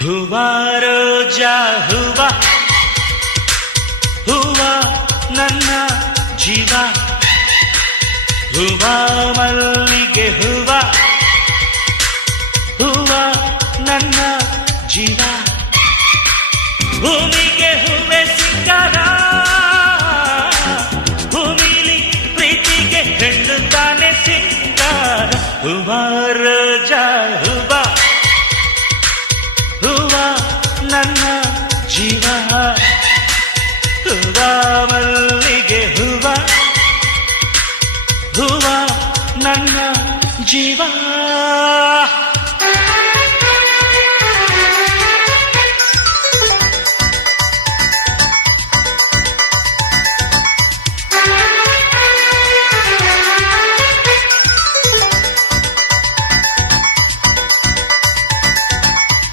ಹೂವ ರೋಜಾ ಹೂವ ಹೂವ ನನ್ನ ಜೀವ ಹೂವ ಮಲ್ಲಿಗೆ ಹೂವ ಹೂವ ನನ್ನ ಜೀವ ಭೂಮಿಗೆ ಹೂವೆ ಸಿಕ್ಕಾರ ಭೂಮಿಲಿ ಪ್ರೀತಿಗೆ ಹೆಣ್ಣು ತಾನೆ ಸಿಂಗಾರ ಹೂವ ರೋಜಾ ಹೂವ ಹೂವ ನನ್ನ ಜೀವ ಹೂವ ಮಲ್ಲಿಗೆ ಹೂವ ಹೂವ ನನ್ನ ಜೀವ